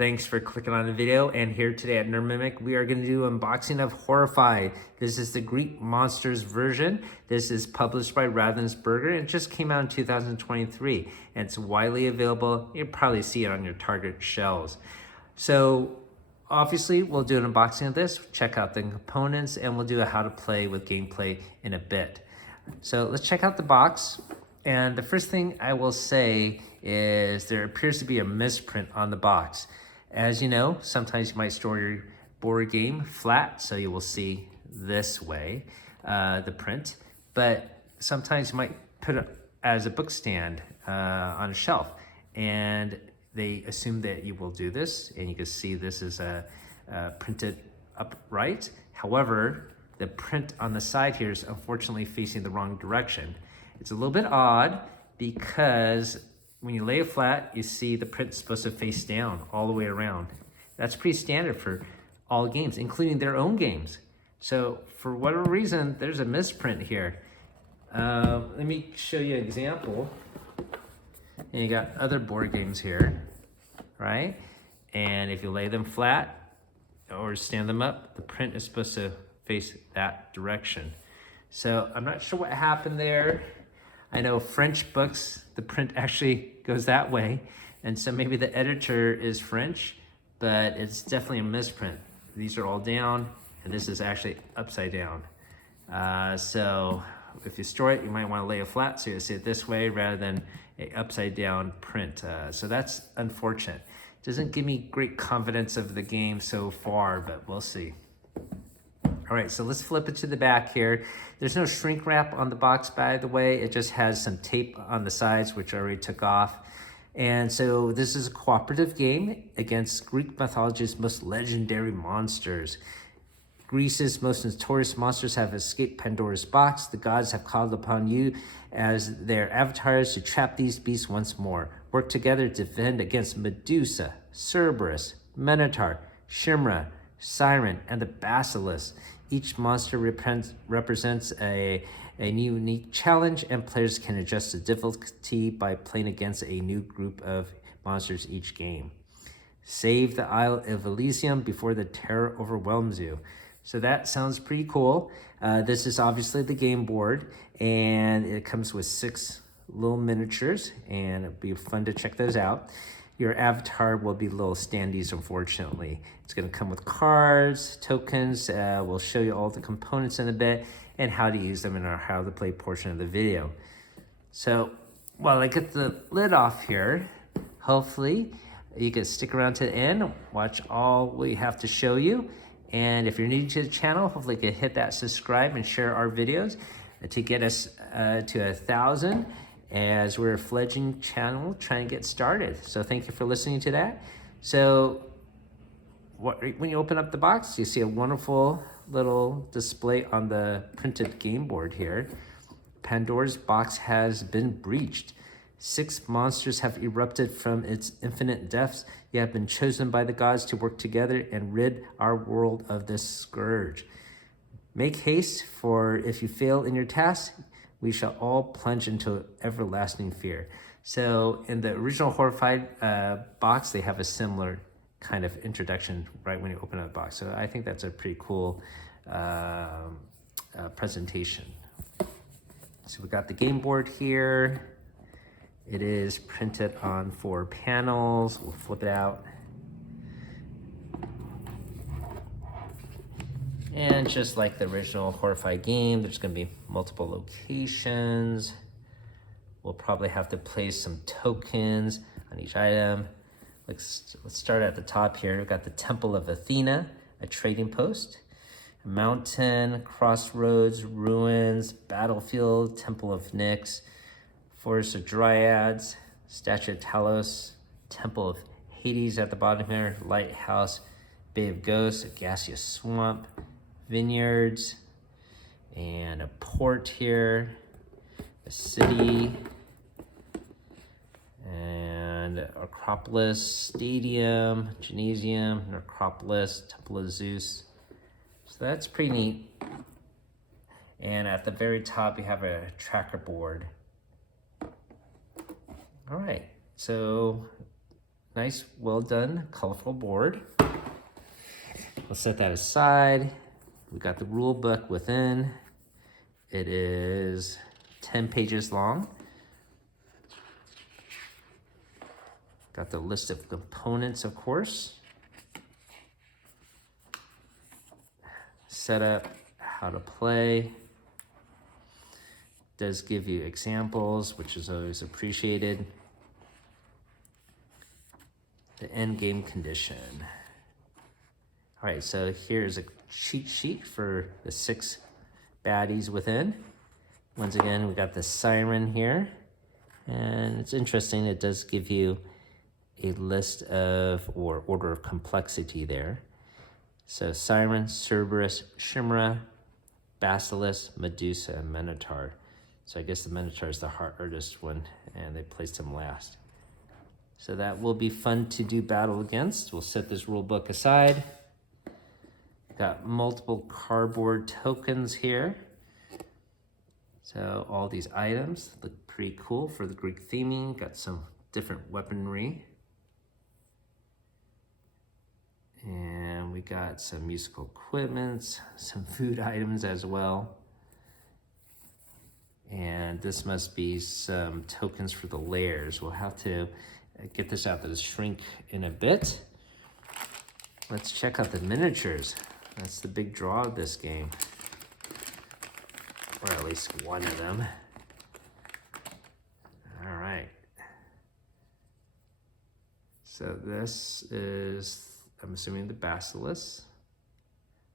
Thanks for clicking on the video, and here today at Nerd Mimic, we are going to do unboxing of Horrified. This is the Greek Monsters version. This is published by Ravensburger. It just came out in 2023, and it's widely available. You'll probably see it on your Target shelves. So obviously, we'll do an unboxing of this, check out the components, and we'll do a how to play with gameplay in a bit. So let's check out the box. And the first thing I will say is there appears to be a misprint on the box. As you know, sometimes you might store your board game flat, so you will see this way, the print. But sometimes you might put it as a book stand on a shelf. And they assume that you will do this, and you can see this is printed upright. However, the print on the side here is unfortunately facing the wrong direction. It's a little bit odd because when you lay it flat, you see the print's supposed to face down all the way around. That's pretty standard for all games, including their own games. So for whatever reason, there's a misprint here. Let me show you an example. And you got other board games here, right? And if you lay them flat or stand them up, the print is supposed to face that direction. So I'm not sure what happened there. I know French books, the print actually goes that way. And so maybe the editor is French, but it's definitely a misprint. These are all down, and this is actually upside down. So if you store it, you might want to lay it flat so you see it this way rather than a upside down print. So that's unfortunate. Doesn't give me great confidence of the game so far, but we'll see. All right, so let's flip it to the back here. There's no shrink wrap on the box, by the way. It just has some tape on the sides, which I already took off. And so this is a cooperative game against Greek mythology's most legendary monsters. Greece's most notorious monsters have escaped Pandora's box. The gods have called upon you as their avatars to trap these beasts once more. Work together to defend against Medusa, Cerberus, Minotaur, Shimra, Siren, and the Basilisk. Each monster represents a unique challenge, and players can adjust the difficulty by playing against a new group of monsters each game. Save the Isle of Elysium before the terror overwhelms you. So that sounds pretty cool. This is obviously the game board, and it comes with 6 little miniatures, and it'll be fun to check those out. Your avatar will be little standees, unfortunately. It's going to come with cards, tokens. We'll show you all the components in a bit and how to use them in our how to play portion of the video. So while I get the lid off here, hopefully you can stick around to the end, watch all we have to show you. And if you're new to the channel, hopefully you can hit that subscribe and share our videos to get us to 1,000. As we're a fledgling channel trying to get started. So thank you for listening to that. So when you open up the box, you see a wonderful little display on the printed game board here. Pandora's box has been breached. 6 monsters have erupted from its infinite depths. You have been chosen by the gods to work together and rid our world of this scourge. Make haste, for if you fail in your task, we shall all plunge into everlasting fear. So in the original Horrified box, they have a similar kind of introduction right when you open up the box. So I think that's a pretty cool presentation. So we got the game board here. It is printed on 4 panels. We'll flip it out. And just like the original Horrified game, there's going to be multiple locations. We'll probably have to place some tokens on each item. Let's start at the top here. We've got the Temple of Athena, a trading post, a mountain, crossroads, ruins, battlefield, Temple of Nyx, Forest of Dryads, Statue of Talos, Temple of Hades at the bottom here, lighthouse, Bay of Ghosts, a gaseous swamp, vineyards, and a port here, a city, and Acropolis Stadium, Gymnasium, Necropolis, Temple of Zeus. So that's pretty neat. And at the very top, you have a tracker board. All right, so Nice, well done, colorful board. We'll set that aside. We got the rule book within. It is 10 pages long. Got the list of components, of course. Setup, how to play. Does give you examples, which is always appreciated. The end game condition. All right, so here's a cheat sheet for the 6 baddies within. Once again, we got the siren here. And it's interesting, it does give you a list of, or order of complexity there. So siren, Cerberus, Chimera, Basilisk, Medusa, and Minotaur. So I guess the Minotaur is the hardest one, and they placed him last. So that will be fun to do battle against. We'll set this rule book aside. Got multiple cardboard tokens here. So all these items look pretty cool for the Greek theming. Got some different weaponry. And we got some musical equipment, some food items as well. And this must be some tokens for the layers. We'll have to get this out to the shrink in a bit. Let's check out the miniatures. That's the big draw of this game. Or at least one of them. All right. So this is, I'm assuming, the Basilisk.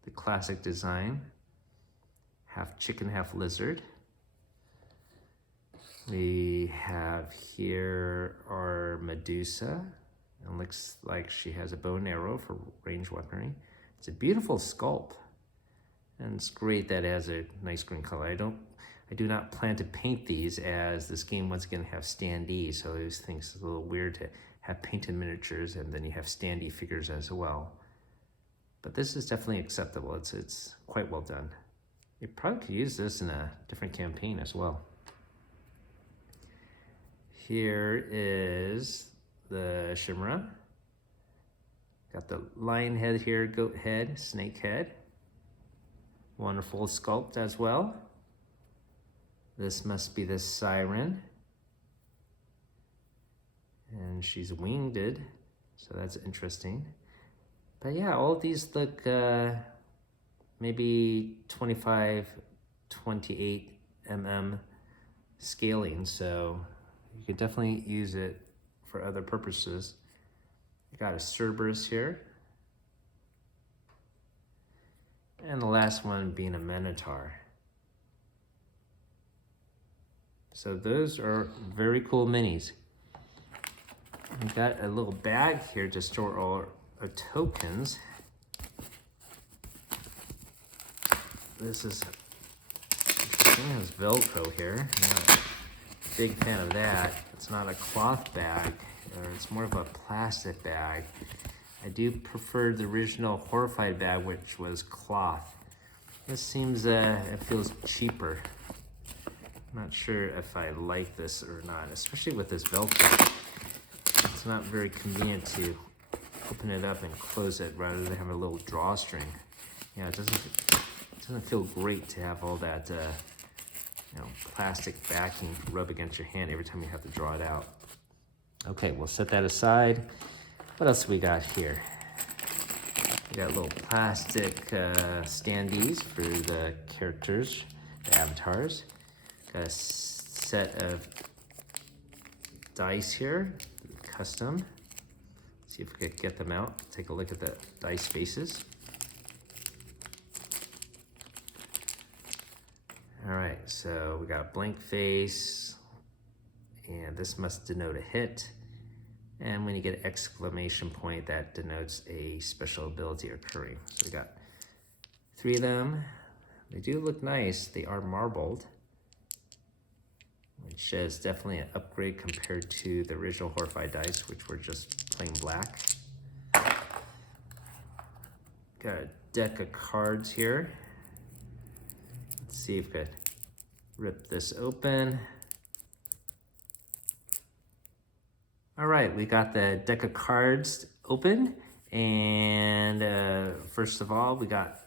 The classic design. Half chicken, half lizard. We have here our Medusa. It looks like she has a bow and arrow for range weaponry. It's a beautiful sculpt. And it's great that it has a nice green color. I do not plan to paint these, as this game once again have standees, so I always think it's a little weird to have painted miniatures and then you have standee figures as well. But this is definitely acceptable. It's quite well done. You probably could use this in a different campaign as well. Here is the Chimera. Got the lion head here, goat head, snake head. Wonderful sculpt as well. This must be the siren. And she's winged, so that's interesting. But yeah, all of these look maybe 25, 28 mm scaling, so you could definitely use it for other purposes. You got a Cerberus here. And the last one being a Minotaur. So those are very cool minis. We got a little bag here to store all our tokens. This is, I think it has Velcro here. I'm not a big fan of that. It's not a cloth bag, or it's more of a plastic bag. I do prefer the original Horrified bag, which was cloth. This seems, it feels cheaper. I'm not sure if I like this or not, especially with this Velcro. It's not very convenient to open it up and close it rather than have a little drawstring. Yeah, it doesn't feel great to have all that plastic backing rub against your hand every time you have to draw it out. Okay, we'll set that aside. What else we got here? We got little plastic standees for the characters, the avatars. Got a set of dice here, custom. See if we could get them out. Take a look at the dice faces. All right, so we got a blank face, and this must denote a hit. And when you get an exclamation point, that denotes a special ability occurring. So we got 3 of them. They do look nice. They are marbled, which is definitely an upgrade compared to the original Horrified dice, which were just plain black. Got a deck of cards here. Let's see if we could rip this open. All All right, we got the deck of cards open. And first of all, we got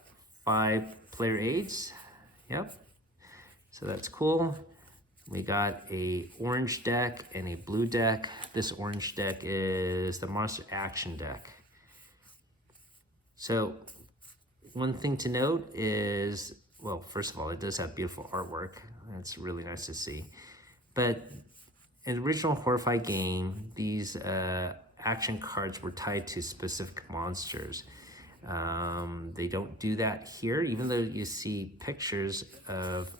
5 player aids. Yep, so that's cool. We got a orange deck and a blue deck. This orange deck is the Monster Action deck. So one thing to note is, well, first of all, it does have beautiful artwork. That's really nice to see. But in the original Horrified game, these action cards were tied to specific monsters. They don't do that here, even though you see pictures of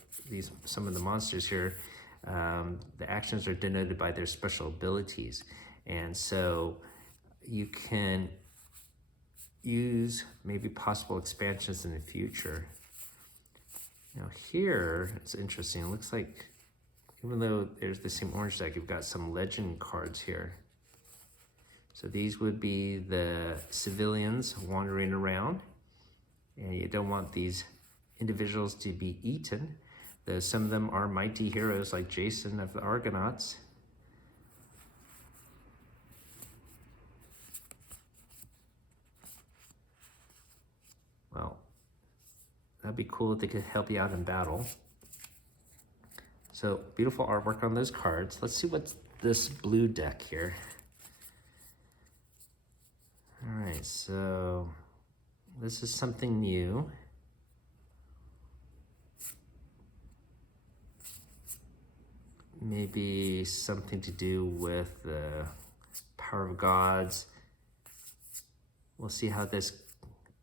some of the monsters here. The actions are denoted by their special abilities, and so you can use maybe possible expansions in the future. Now here, it's interesting. It looks like even though there's the same orange deck, you've got some legend cards here. So these would be the civilians wandering around, and you don't want these individuals to be eaten. Some of them are mighty heroes like Jason of the Argonauts. Well, that'd be cool if they could help you out in battle. So beautiful artwork on those cards. Let's see what's this blue deck here. All right, so this is something new. Maybe something to do with the power of gods. We'll see how this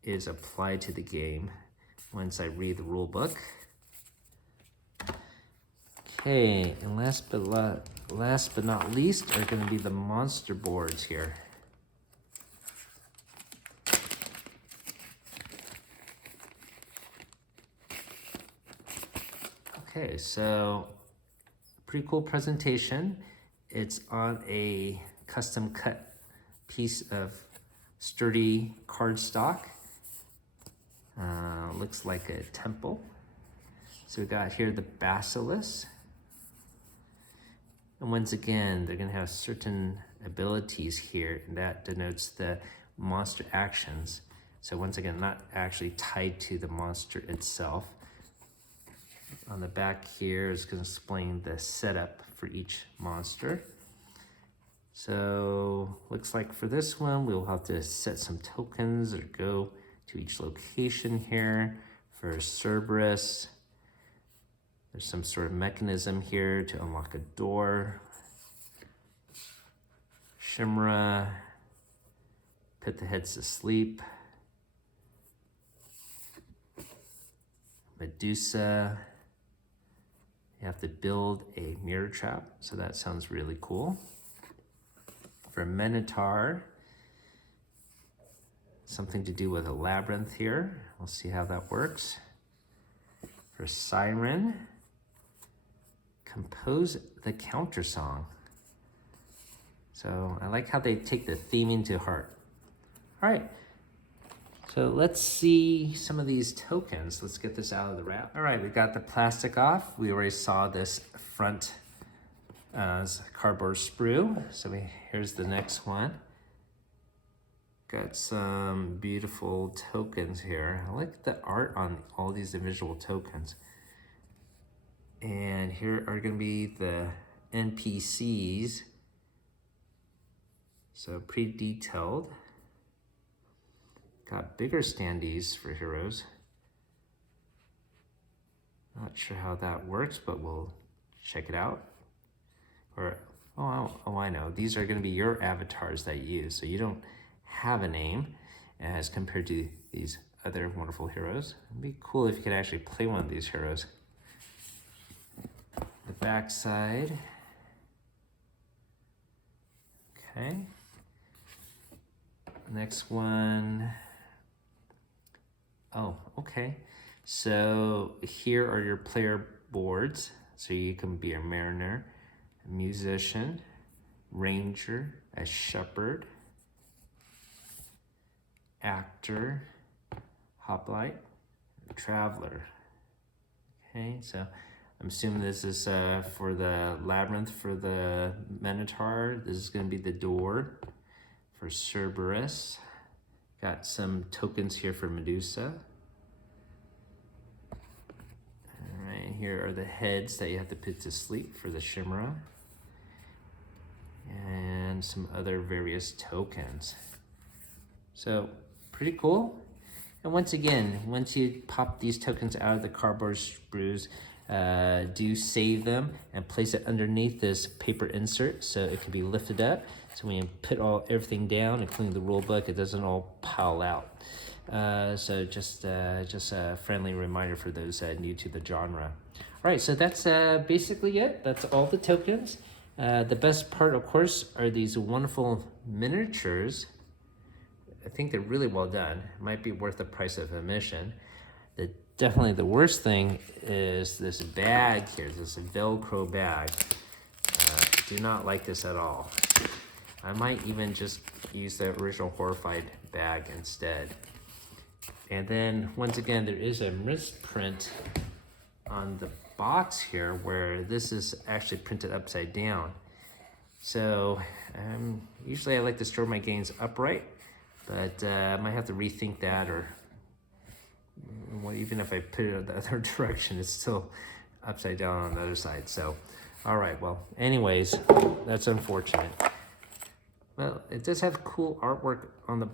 is applied to the game once I read the rule book. Okay, and last but not least are going to be the monster boards here. Okay, so pretty cool presentation. It's on a custom cut piece of sturdy cardstock. Looks like a temple. So we got here the basilisk. And once again, they're gonna have certain abilities here, and that denotes the monster actions. So once again, not actually tied to the monster itself. On the back here is going to explain the setup for each monster. So looks like for this one, we'll have to set some tokens or go to each location here. For Cerberus, there's some sort of mechanism here to unlock a door. Shimra, put the heads to sleep. Medusa, you have to build a mirror trap, so that sounds really cool. For Minotaur, something to do with a labyrinth here. We'll see how that works. For Siren, compose the counter song. So I like how they take the theming to heart. All right. So let's see some of these tokens. Let's get this out of the wrap. All right, we got the plastic off. We already saw this front cardboard sprue. So here's the next one. Got some beautiful tokens here. I like the art on all these individual tokens. And here are gonna be the NPCs. So pretty detailed. Got bigger standees for heroes. Not sure how that works, but we'll check it out. Or, oh, I know. These are going to be your avatars that you use, so you don't have a name as compared to these other wonderful heroes. It'd be cool if you could actually play one of these heroes. The back side. Okay. Next one. Oh, okay. So here are your player boards. So you can be a mariner, a musician, ranger, a shepherd, actor, hoplite, traveler. Okay, so I'm assuming this is for the labyrinth for the Minotaur. This is going to be the door for Cerberus. Got some tokens here for Medusa. All right, here are the heads that you have to put to sleep for the Chimera. And some other various tokens. So pretty cool. And once again, once you pop these tokens out of the cardboard sprues, do save them and place it underneath this paper insert so it can be lifted up. So when you put everything down, including the rule book, it doesn't all pile out. So just a friendly reminder for those new to the genre. All right, so that's basically it. That's all the tokens. The best part, of course, are these wonderful miniatures. I think they're really well done. It might be worth the price of admission. Definitely the worst thing is this bag here, this Velcro bag. Do not like this at all. I might even just use the original Horrified bag instead. And then, once again, there is a misprint on the box here where this is actually printed upside down. So usually I like to store my games upright, but I might have to rethink that, or well, even if I put it in the other direction, it's still upside down on the other side. So, all right, well, anyways, that's unfortunate. Well, it does have cool artwork on the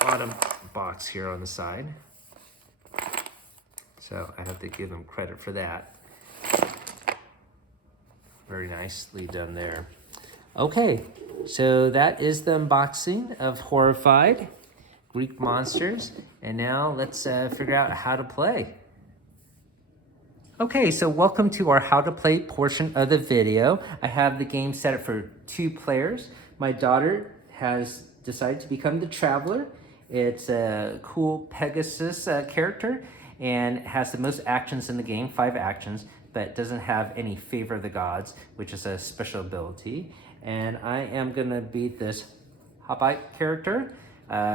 bottom box here on the side. So I have to give them credit for that. Very nicely done there. Okay, so that is the unboxing of Horrified, Greek monsters. And now let's figure out how to play. Okay, so welcome to our how to play portion of the video. I have the game set up for 2 players. My daughter has decided to become the Traveler. It's a cool Pegasus character and has the most actions in the game, 5 actions, but doesn't have any Favor of the Gods, which is a special ability. And I am gonna be this Hobbit character.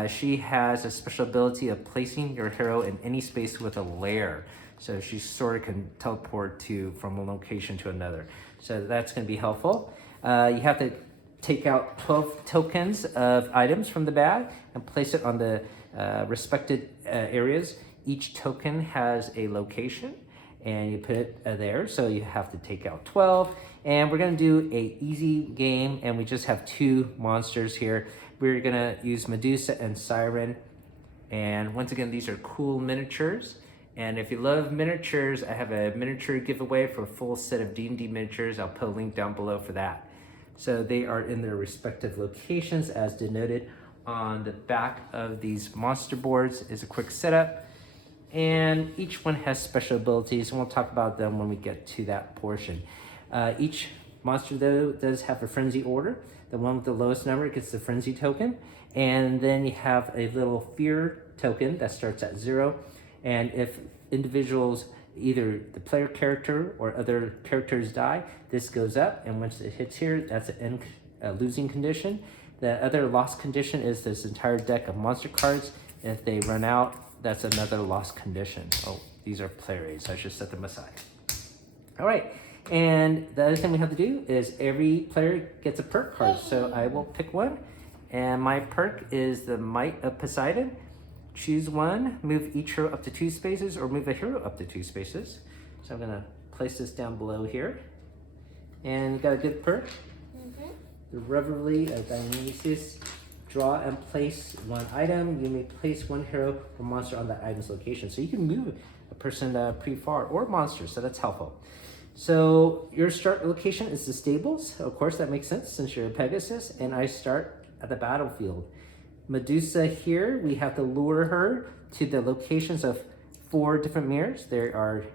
She has a special ability of placing your hero in any space with a lair. So she sort of can teleport from a location to another. So that's gonna be helpful. You have to take out 12 tokens of items from the bag and place it on the respected areas. Each token has a location and you put it there. So you have to take out 12. And we're gonna do a easy game, and we just have 2 monsters here. We're gonna use Medusa and Siren. And once again, these are cool miniatures. And if you love miniatures, I have a miniature giveaway for a full set of D&D miniatures. I'll put a link down below for that. So they are in their respective locations as denoted on the back of these monster boards. Is a quick setup. And each one has special abilities, and we'll talk about them when we get to that portion. Each monster, though, does have a frenzy order. The one with the lowest number gets the frenzy token. And then you have a little fear token that starts at 0. And if individuals, either the player character or other characters die, this goes up. And once it hits here, that's an losing condition. The other lost condition is this entire deck of monster cards. If they run out, that's another lost condition. Oh, these are player aids, so I should set them aside. All right, and the other thing we have to do is every player gets a perk card. So I will pick one, and my perk is the Might of Poseidon. Choose one, move each hero up to 2 spaces, or move a hero up to 2 spaces. So I'm gonna place this down below here. And got a good perk. The Revelry of Dionysus. Draw and place 1 item. You may place 1 hero or monster on that item's location. So you can move a person pretty far, or monster, so that's helpful. So your start location is the stables. Of course, that makes sense since you're a Pegasus, and I start at the battlefield. Medusa here, we have to lure her to the locations of 4 different mirrors. There are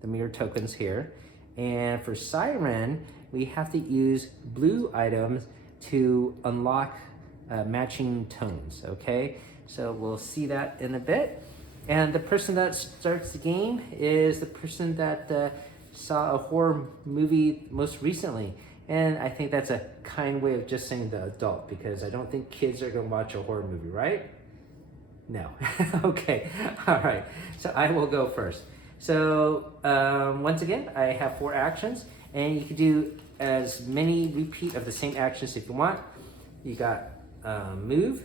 the mirror tokens here. And for Siren, we have to use blue items to unlock matching tones, okay? So we'll see that in a bit. And the person that starts the game is the person that saw a horror movie most recently. And I think that's a kind way of just saying the adult, because I don't think kids are gonna watch a horror movie, right? No. Okay, all right, so I will go first. So once again, I have 4 actions, and you can do as many repeat of the same actions if you want. You got move,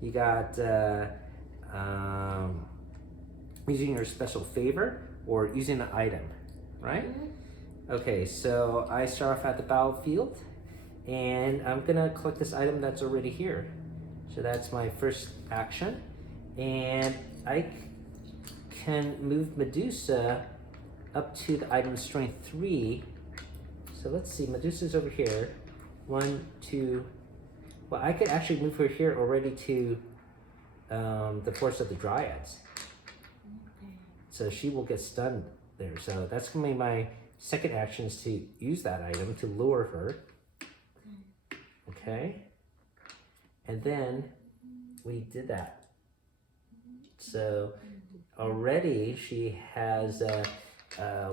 you got using your special favor, or using an item, right? Okay, so I start off at the battlefield, and I'm gonna collect this item that's already here. So that's my first action, and I can move Medusa up to the item strength 3. So let's see, Medusa's over here. 1, 2. Well, I could actually move her here already to the Force of the Dryads. So she will get stunned there. So that's gonna be my second action, is to use that item to lure her. Okay. And then we did that. So already she has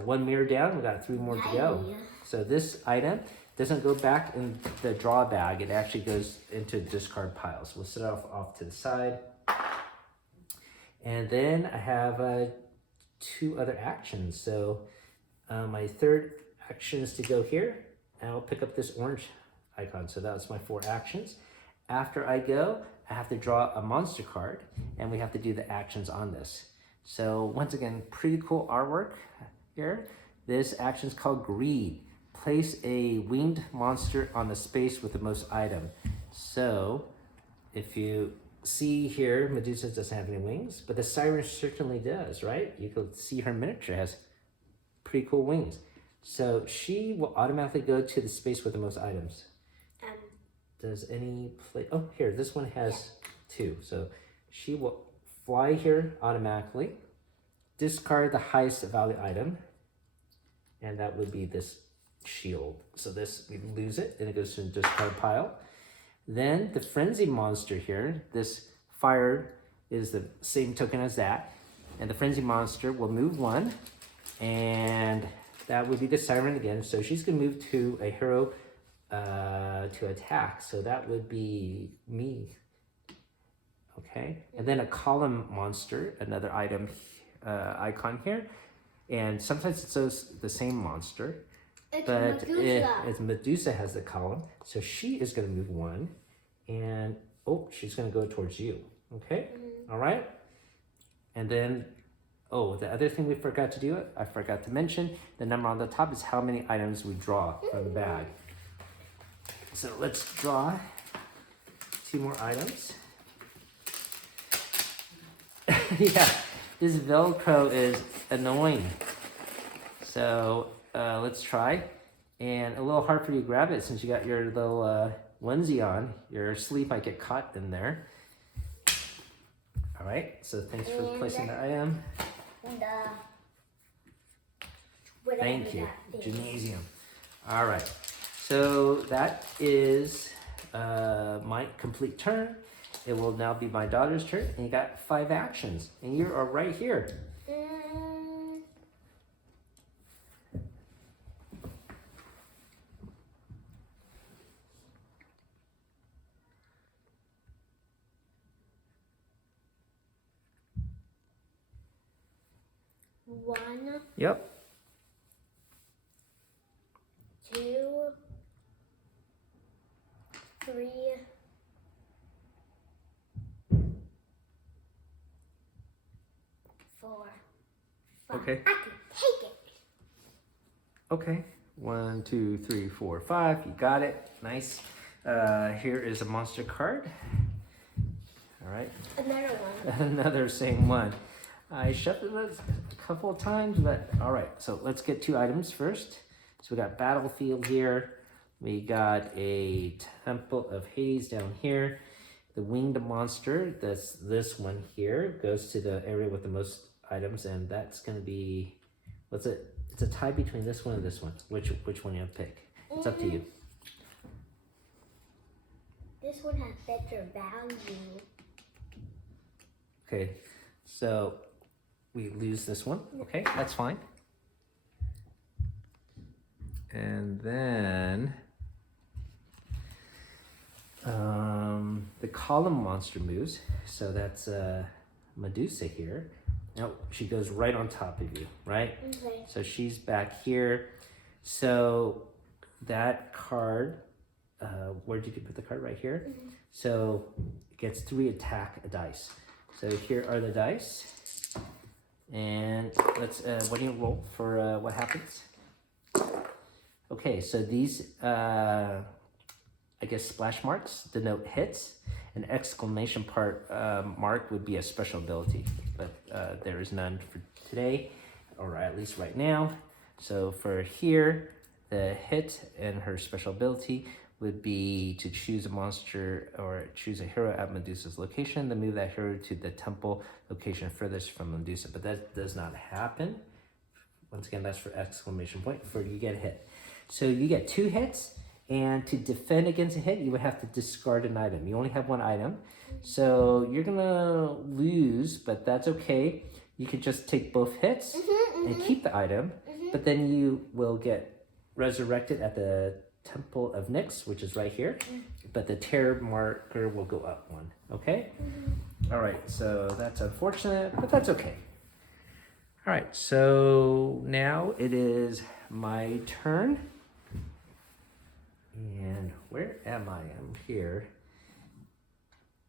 1 mirror down. We got 3 more to go. So this item doesn't go back in the draw bag. It actually goes into discard piles. We'll set it off to the side. And then I have 2 other actions. So my third action is to go here, and I'll pick up this orange icon. So that's my 4 actions. After I go, I have to draw a monster card, and we have to do the actions on this. So once again, pretty cool artwork here. This action is called Greed. Place a winged monster on the space with the most item. So if you see here, Medusa doesn't have any wings, but the siren certainly does, right? You can see her miniature has pretty cool wings. So she will automatically go to the space with the most items. Does any play? Oh, here, this one has 2. So she will fly here automatically, discard the highest value item, and that would be this shield. So this, we lose it, and it goes to the discard pile. Then the frenzy monster here, this fire is the same token as that, and the frenzy monster will move 1, and that would be the siren again. So she's gonna move to a hero to attack. So that would be me. Okay, and then a column monster, another item icon here, and sometimes it's the same monster, but it's Medusa has the column, so she is going to move 1, and she's going to go towards you. Okay, all right, and then the other thing we forgot to do, I forgot to mention, the number on the top is how many items we draw from the bag. So let's draw 2 more items. Yeah, this Velcro is annoying. So let's try. And a little hard for you to grab it since you got your little onesie on. Your sleeve might get caught in there. All right, so thanks for placing the item. Thank you, Gymnasium. All right, so that is my complete turn. It will now be my daughter's turn, and you got 5 actions, and you are right here. One. Yep. 2, 3, 4, 5. Okay. I can take it. Okay. 1, 2, 3, 4, 5. You got it. Nice. Here is a monster card. All right. Another one. Another same one. I shuffled it a couple of times, but all right. So let's get 2 items first. So we got Battlefield here. We got a Temple of Hades down here. The winged monster, that's this one here, goes to the area with the most items, and that's gonna be, what's it? It's a tie between this one and this one. Which one you have to pick? It's up to you. This one has better value. Okay, so we lose this one. Okay, that's fine. And then the column monster moves. So that's Medusa here. No, she goes right on top of you, right? Okay. So she's back here. So that card, where did you put the card? Right here. Mm-hmm. So it gets 3 attack dice. So here are the dice. And let's, what do you roll for what happens? Okay, so these, I guess, splash marks denote hits. An exclamation mark would be a special ability, but there is none for today, or at least right now. So for here, the hit and her special ability would be to choose a monster or choose a hero at Medusa's location, then move that hero to the temple location furthest from Medusa. But that does not happen. Once again, that's for exclamation point, for you get hit. So you get 2 hits, and to defend against a hit, you would have to discard an item. You only have 1 item. So you're gonna lose, but that's okay. You could just take both hits and keep the item, but then you will get resurrected at the Temple of Nyx, which is right here, but the terror marker will go up 1, okay? All right, so that's unfortunate, but that's okay. All right, so now it is my turn. And where am I? I'm here.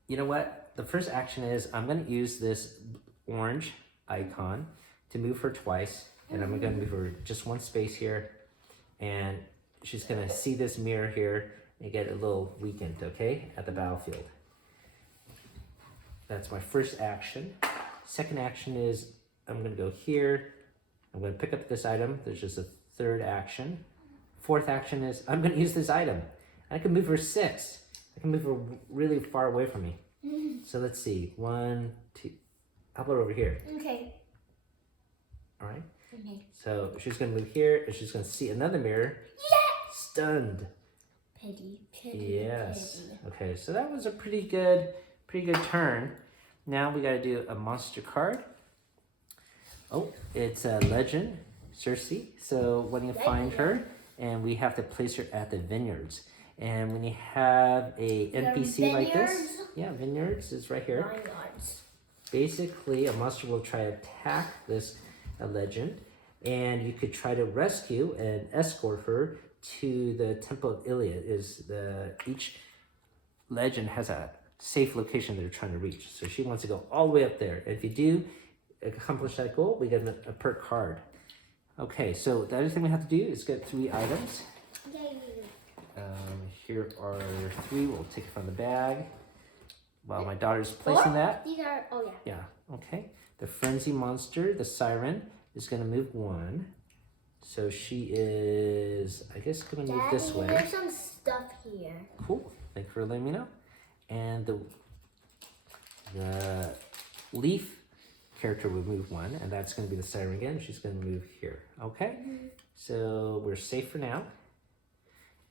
You know what? The first action is I'm going to use this orange icon to move her twice. And I'm going to move her just 1 space here. And she's going to see this mirror here and get a little weakened, okay, at the battlefield. That's my first action. Second action is I'm going to go here. I'm going to pick up this item. There's just a third action. Fourth action is I'm going to use this item. I can move her 6. I can move her really far away from me. So let's see. 1, 2. How about over here? Okay. All right. Okay. So she's going to move here, and she's going to see another mirror. Yes! Stunned. Pity. Yes. Okay, so that was a pretty good turn. Now we got to do a monster card. Oh, it's a legend, Circe. So when you find her, and we have to place her at the vineyards. And when you have a NPC like this, yeah, vineyards is right here. Vineyards. Basically, a monster will try to attack this legend, and you could try to rescue and escort her to the Temple of Iliad. Each legend has a safe location they're trying to reach. So she wants to go all the way up there. If you do accomplish that goal, we get a perk card. Okay, so the other thing we have to do is get 3 items. Yay. Here are 3. We'll take it from the bag. While my daughter's placing that. These are, Yeah, okay. The frenzy monster, the siren, is going to move 1. So she is, I guess, going to move this way. There's some stuff here. Cool. Thank you for letting me know. And the leaf character will move 1, and that's going to be the siren again. She's going to move here. Okay? So we're safe for now.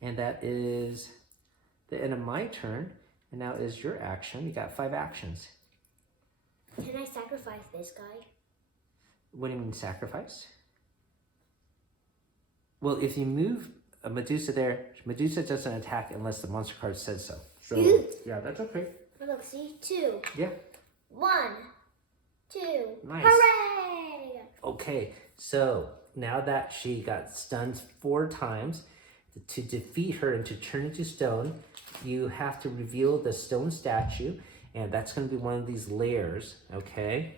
And that is the end of my turn. And now is your action. You got 5 actions. Can I sacrifice this guy? What do you mean sacrifice? Well, if you move a Medusa there, Medusa doesn't attack unless the monster card says so. So, yeah, that's okay. Oh, look, see? 2. Yeah. 1, 2. Nice. Hooray! Okay, so now that she got stunned 4 times, to defeat her and to turn into stone, you have to reveal the stone statue, and that's going to be one of these layers, okay?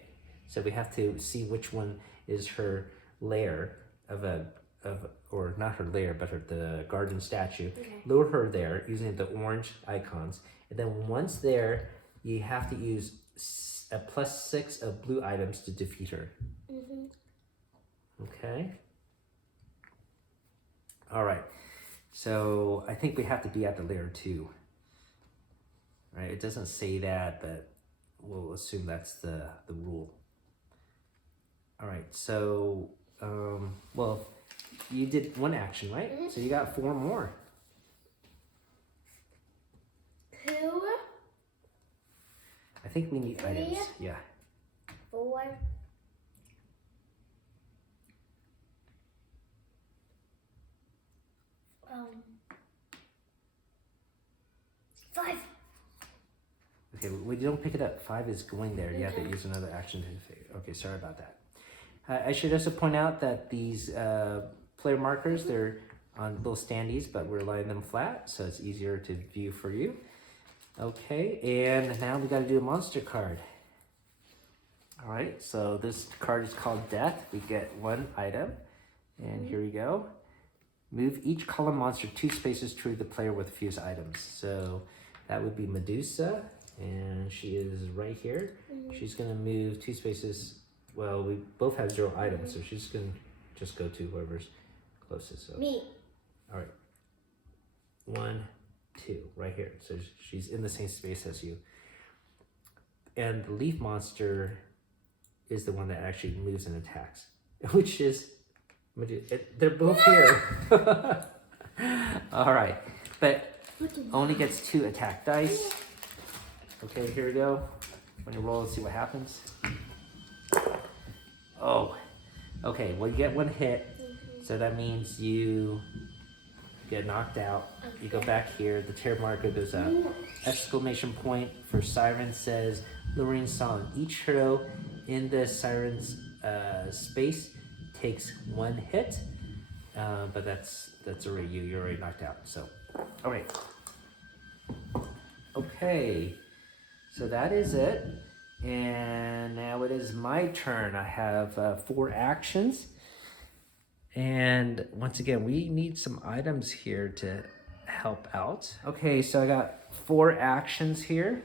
So we have to see which one is her lair or not her lair, but the garden statue. Okay. Lure her there using the orange icons, and then once there, you have to use a +6 of blue items to defeat her. Okay? All right. So I think we have to be at the layer 2. Right? It doesn't say that, but we'll assume that's the rule. All right. So, well, you did 1 action, right? So you got 4 more. 2. I think we need 3. items. Yeah. 4. 5. Okay, we don't pick it up. 5 is going there. You have to use another action to figure. Okay, sorry about that. I should also point out that these player markers, they're on little standees, but we're laying them flat, so it's easier to view for you. Okay, and now we got to do a monster card. All right, so this card is called Death. We get 1 item, and here we go. Move each column monster 2 spaces toward the player with fused items. So that would be Medusa, and she is right here. She's gonna move 2 spaces. Well, we both have 0 items, so she's gonna just go to whoever's closest. So Me. all right, 1, 2, right here. So she's in the same space as you. And the leaf monster is the one that actually moves and attacks, which is, they're both here. All right, but only gets 2 attack dice. Okay, here we go. When you roll, let's see what happens. Oh, okay, well you get 1 hit, so that means you get knocked out. You go back here, the tear marker goes up. Exclamation point for Siren says, Lorraine song. Each hero in the Siren's space takes 1 hit, but that's already you. You're already knocked out. So, all right. Okay, so that is it. And now it is my turn. I have 4 actions. And once again, we need some items here to help out. Okay, so I got 4 actions here.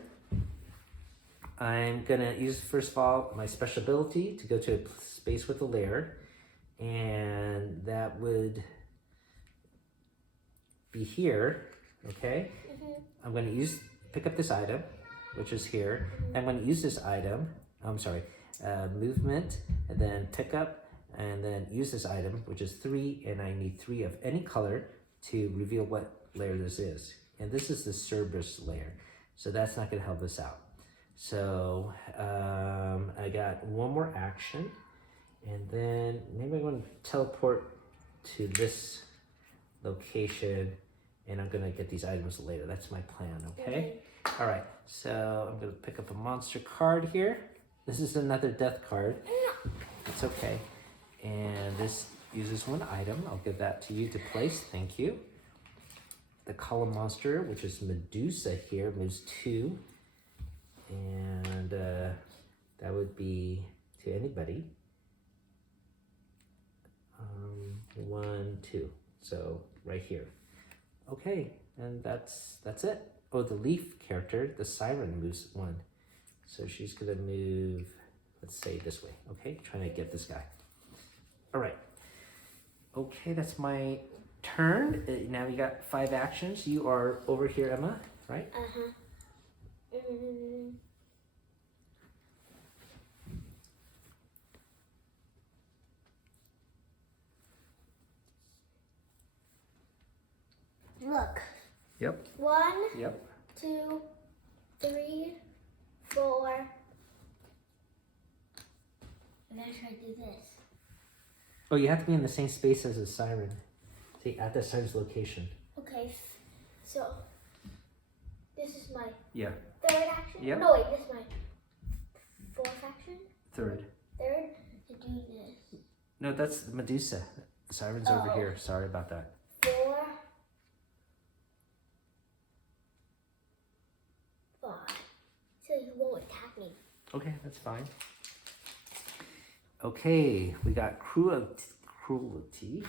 I'm gonna use, first of all, my special ability to go to a space with a layer. And that would be here, okay? I'm gonna pick up this item, which is here. I'm gonna use this item, movement, and then pick up, and then use this item, which is 3, and I need 3 of any color to reveal what layer this is. And this is the Cerberus layer, so that's not gonna help us out. So I got 1 more action, and then maybe I'm gonna teleport to this location, and I'm gonna get these items later. That's my plan, okay? All right, so I'm gonna pick up a monster card here. This is another death card. It's okay. And this uses 1 item. I'll give that to you to place. Thank you. The column monster, which is Medusa here, moves 2. And that would be to anybody. 1, 2. So right here. Okay, and that's it. Oh, the leaf character, the Siren, moves 1. So she's gonna move, let's say this way. Okay, trying to get this guy. All right. Okay, that's my turn. Now we got 5 actions. You are over here, Emma, right? Look. Yep. 1, Yep. 2, 3, 4. And then try to do this. Oh, you have to be in the same space as a Siren. See, at the Siren's location. Okay, so this is my Yeah. 3rd action? Yep. No, wait, this is my 4th action? 3rd. 3rd, to do this. No, that's Medusa. The Siren's over here. Sorry about that. 4, 5. So you won't attack me. Okay, that's fine. Okay, we got cruelty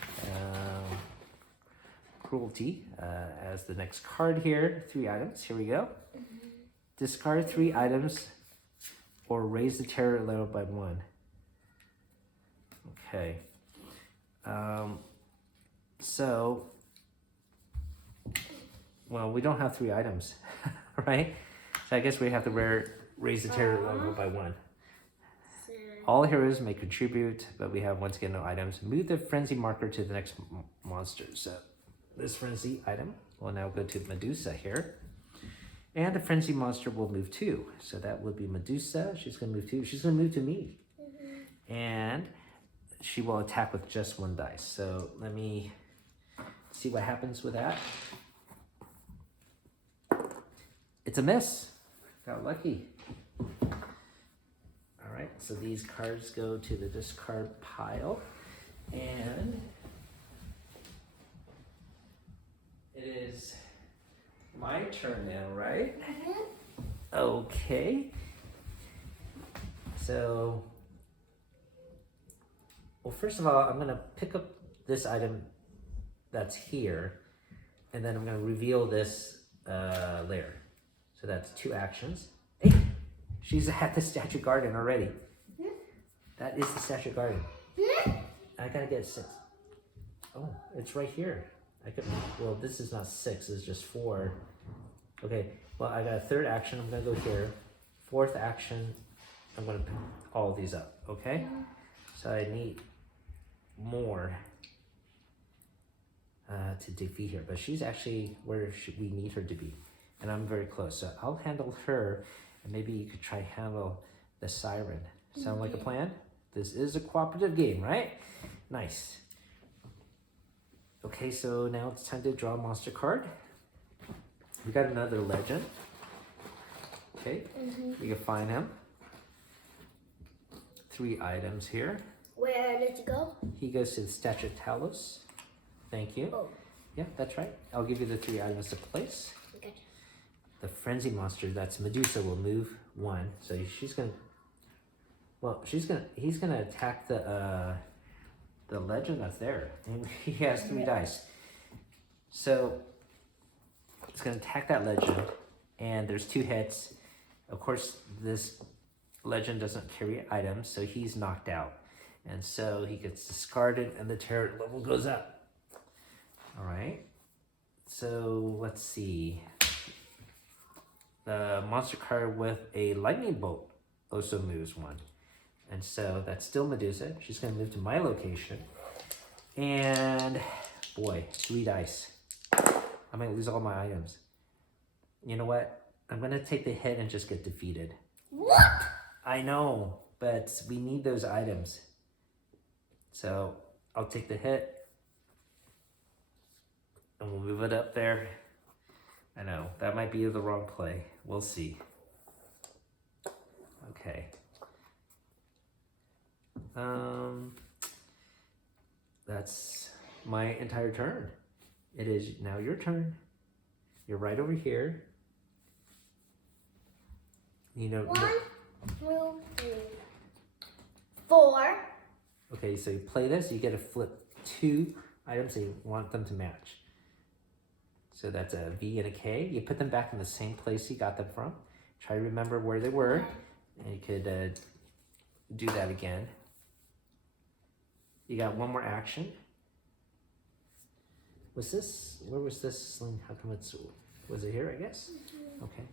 as the next card here. 3 items. Here we go. Discard 3 items or raise the terror level by 1. Okay. So, well, we don't have 3 items, right? So I guess we have to raise the terror level by 1. All heroes may contribute, but we have once again no items. Move the frenzy marker to the next monster. So this frenzy item will now go to Medusa here. And the frenzy monster will move 2. So that would be Medusa. She's gonna move 2. She's gonna move to me. And she will attack with just 1 dice. So let me see what happens with that. It's a miss. Got lucky. All right, so these cards go to the discard pile. And it is my turn now, right? Okay. So, well, first of all, I'm going to pick up this item that's here, and then I'm going to reveal this layer. So that's 2 actions. Hey, she's at the statue garden already. That is the statue garden. I gotta get 6. Oh, it's right here. Well, this is not 6, it's just 4. Okay, well, I got a 3rd action, I'm gonna go here. 4th action, I'm gonna pick all of these up, okay? So I need more to defeat her, but she's actually where we need her to be. And I'm very close, so I'll handle her, and maybe you could try handle the siren. Sound like a plan? This is a cooperative game, right? Nice. Okay, so now it's time to draw a monster card. We got another legend. Okay, you can find him. 3 items here. Where does it go? He goes to the Statue of Talos. Thank you. Oh. Yeah, that's right. I'll give you the 3 items to place. Okay. The frenzy monster, that's Medusa, will move 1. So she's gonna. Well, he's gonna attack the legend that's there. And he has 3 dice. So it's gonna attack that legend, and there's 2 hits. Of course, this legend doesn't carry items, so he's knocked out. And so he gets discarded, and the terror level goes up. All right. So let's see. The monster card with a lightning bolt also moves 1. And so that's still Medusa. She's going to move to my location. And boy, 3 dice. I might lose all my items. You know what? I'm going to take the hit and just get defeated. What? I know, but we need those items. So I'll take the hit. And we'll move it up there. I know, that might be the wrong play. We'll see. Okay. That's my entire turn. It is now your turn. You're right over here. You know. 1, 2, 3, 4. Okay, so you play this. You get to flip 2 items and you want them to match. So that's a V and a K. You put them back in the same place you got them from. Try to remember where they were, and you could do that again. You got 1 more action. Where was this sling? How come was it here, I guess? Okay.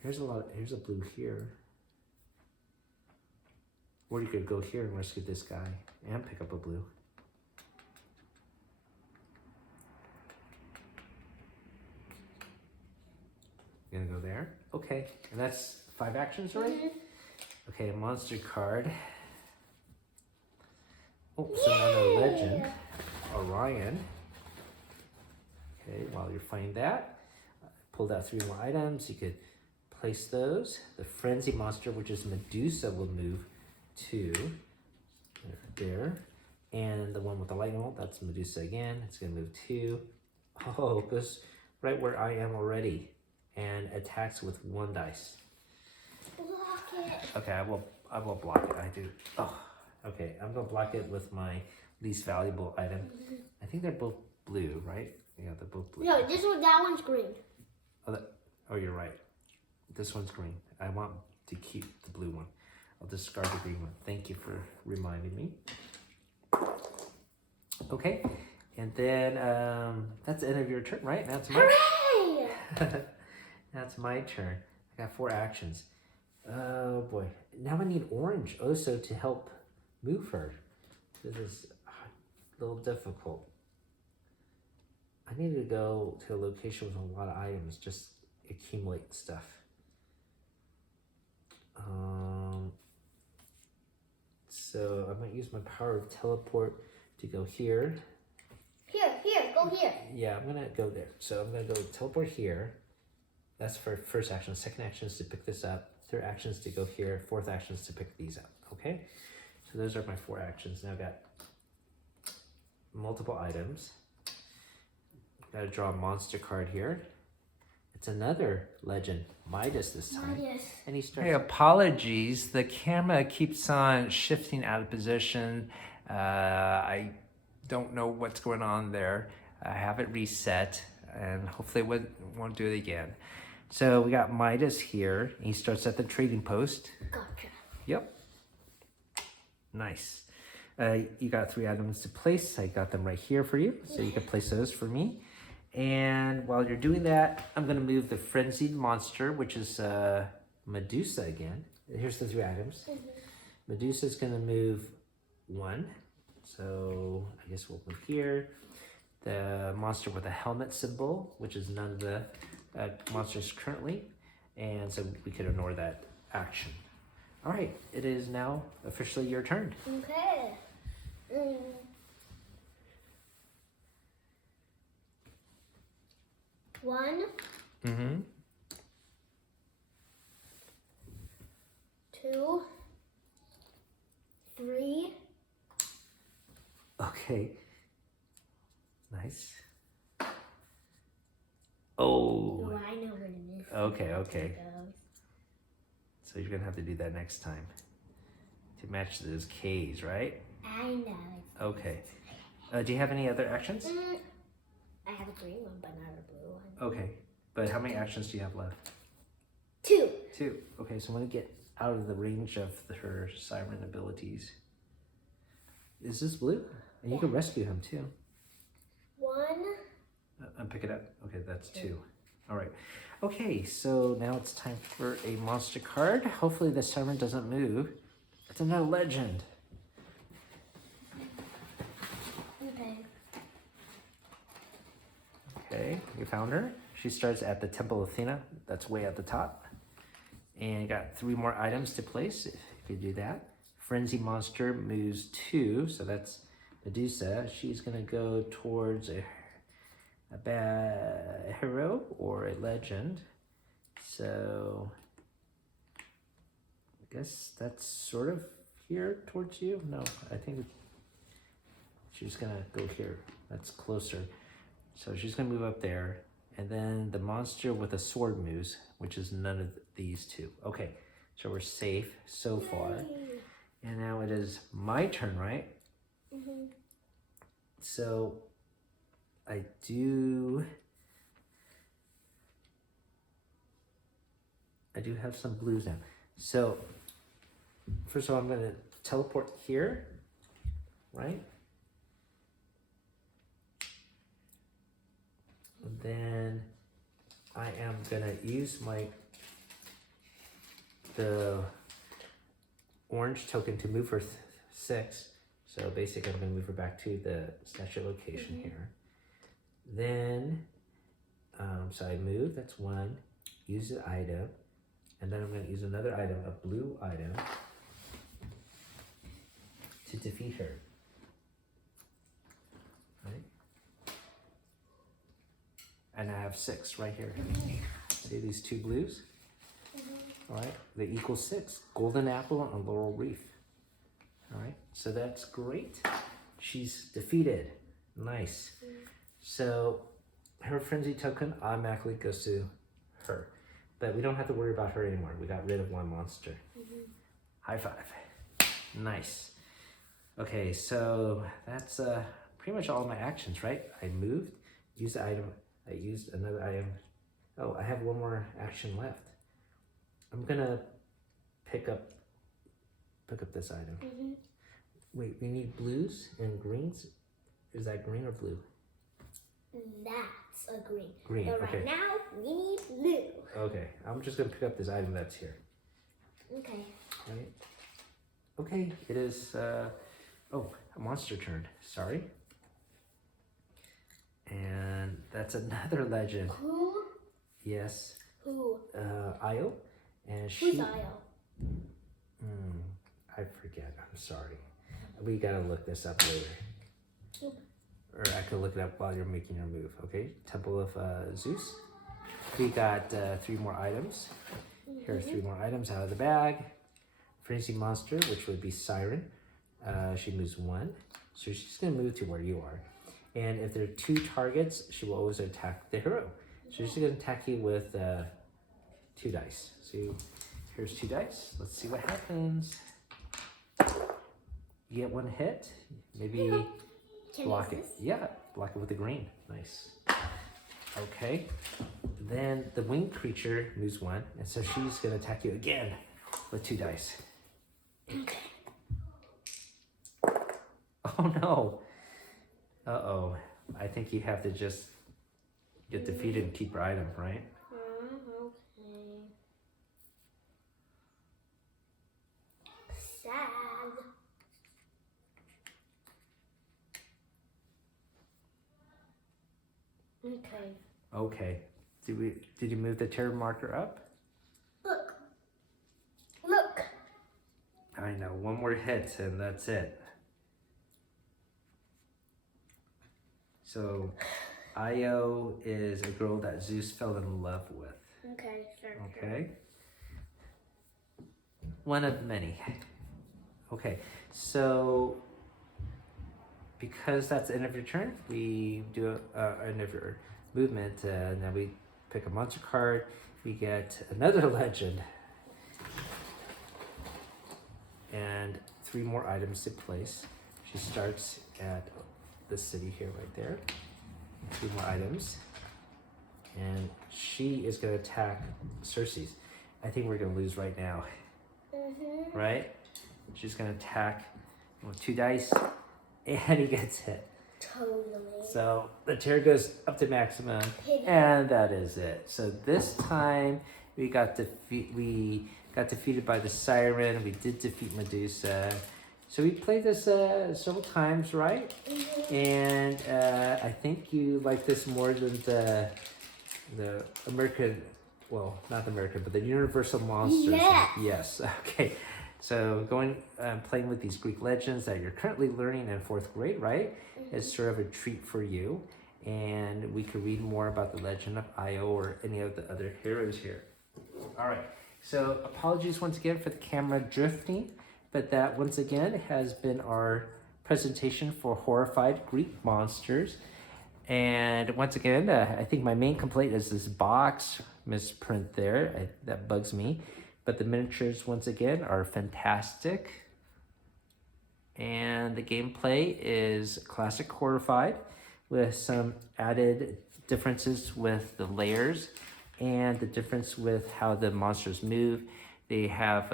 Here's a blue here. Or you could go here and rescue this guy and pick up a blue. You're gonna go there? Okay, and that's 5 actions, right? Okay, a monster card. Oh, so another legend, Orion. Okay, while you're finding that, I pulled out 3 more items. You could place those. The frenzy monster, which is Medusa, will move 2. There. And the one with the lightning bolt, that's Medusa again. It's gonna move 2. Oh, it goes right where I am already. And attacks with 1 dice. Block it. Okay, I will block it. I do. Oh, okay. I'm gonna block it with my least valuable item. I think they're both blue, right? Yeah, they're both blue. No, that one's green. Oh, you're right. This one's green. I want to keep the blue one. I'll discard the green one. Thank you for reminding me. Okay, and then that's the end of your turn, right? That's my. Hooray! That's my turn. I got 4 actions. Oh boy. Now I need orange also to help move her. This is a little difficult. I need to go to a location with a lot of items, just accumulate stuff. So I might use my power of teleport to go here. Here, go here. Yeah, I'm gonna go there. So I'm gonna go teleport here. That's for first action. Second action is to pick this up. Third action is to go here. Fourth action is to pick these up. Okay? So those are my 4 actions. Now I've got multiple items. Gotta draw a monster card here. It's another legend, Midas this time. Midas. And he starts. Hey, apologies. The camera keeps on shifting out of position. I don't know what's going on there. I have it reset, and hopefully it won't do it again. So we got Midas here. He starts at the trading post. Gotcha. Yep. Nice. You got 3 items to place. I got them right here for you, so you can place those for me. And while you're doing that, I'm going to move the Frenzied Monster, which is Medusa again. Here's the 3 items. Medusa's going to move 1. So I guess we'll move here. The monster with a helmet symbol, which is none of the monsters currently. And so we could ignore that action. All right, it is now officially your turn. Okay. 1. Mm-hmm. 2. 3. Okay. Nice. Oh. Oh, I know what it is. Okay. So you're gonna have to do that next time to match those K's, right? I know. Okay. Do you have any other actions? I have a green one, but not a blue one. Okay. But how many actions do you have left? 2. 2. Okay, so I'm gonna get out of the range of her siren abilities. Is this blue? And you can rescue him too. 1. And pick it up. Okay, that's 2. All right. Okay, so now it's time for a monster card. Hopefully the siren doesn't move. It's another legend. Okay. Okay, you found her. She starts at the Temple of Athena. That's way at the top. And you got 3 more items to place if you do that. Frenzy Monster moves 2, so that's Medusa. She's gonna go towards a hero or a legend. So I guess that's sort of here towards you. No, I think she's gonna go here. That's closer. So she's gonna move up there. And then the monster with a sword moves, which is none of these 2. Okay, so we're safe so far. And now it is my turn, right? Mm-hmm. So I do have some blues now. So first of all, I'm going to teleport here, right? And then I am going to use the orange token to move her 6. So basically I'm going to move her back to the statue location here. Then, so I move, that's 1, use the item, and then I'm going to use another item, a blue item, to defeat her. Right? And I have 6 right here. See these 2 blues? All right, they equal 6. Golden apple and laurel wreath. All right, so that's great. She's defeated. Nice. So her frenzy token automatically goes to her. But we don't have to worry about her anymore. We got rid of 1 monster. High 5. Nice. Okay, so that's pretty much all my actions, right? I moved, used the item, I used another item. Oh, I have 1 more action left. I'm gonna pick up this item. Wait, we need blues and greens? Is that green or blue? That's a green. Green, But okay. right now, we need blue. Okay, I'm just gonna pick up this item that's here. Okay. Right? Okay, it is, a monster turn, sorry. And that's another legend. Who? Yes. Who? Io. And Who's Io? I forget, I'm sorry. We gotta look this up later. Or I could look it up while you're making your move, okay? Temple of Zeus. We got 3 more items. Here are 3 more items out of the bag. Frenzy Monster, which would be Siren. She moves 1. So she's going to move to where you are. And if there are 2 targets, she will always attack the hero. So she's going to attack you with 2 dice. So here's 2 dice. Let's see what happens. You get 1 hit. Maybe block it. Yeah, block it with the green. Nice. Okay. Then the winged creature moves 1. And so she's going to attack you again with 2 dice. Okay. Oh no. Uh-oh. I think you have to just get defeated and keep her item, right? Okay. Sad. Okay. Okay. Did you move the terror marker up? Look. Look. I know. 1 more hit and that's it. So, Io is a girl that Zeus fell in love with. Okay, sure. Okay. One of many. Okay, so because that's the end of your turn, we do end of your movement, and then we pick a monster card. We get another legend, and 3 more items to place. She starts at the city here, right there. 3 more items, and she is going to attack Circe's. I think we're going to lose right now. Right? She's going to attack with 2 dice, and he gets hit. Totally. So the terror goes up to maximum, and that is it. So this time we got defeated by the Siren. We did defeat Medusa. So we played this several times, right? And I think you like this more than the American, well, not the American, but the Universal Monsters. Yes. Yes. Okay. So playing with these Greek legends that you're currently learning in 4th grade, right? It's sort of a treat for you. And we could read more about the legend of Io or any of the other heroes here. All right. So apologies once again for the camera drifting. But that, once again, has been our presentation for Horrified Greek Monsters. And once again, I think my main complaint is this box misprint there. That bugs me. But the miniatures, once again, are fantastic. And the gameplay is classic Horrified with some added differences with the layers and the difference with how the monsters move. They have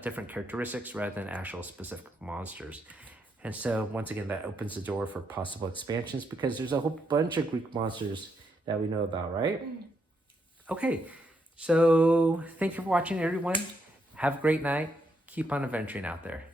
different characteristics rather than actual specific monsters. And so, once again, that opens the door for possible expansions because there's a whole bunch of Greek monsters that we know about, right? Okay, so thank you for watching, everyone. Have a great night. Keep on adventuring out there.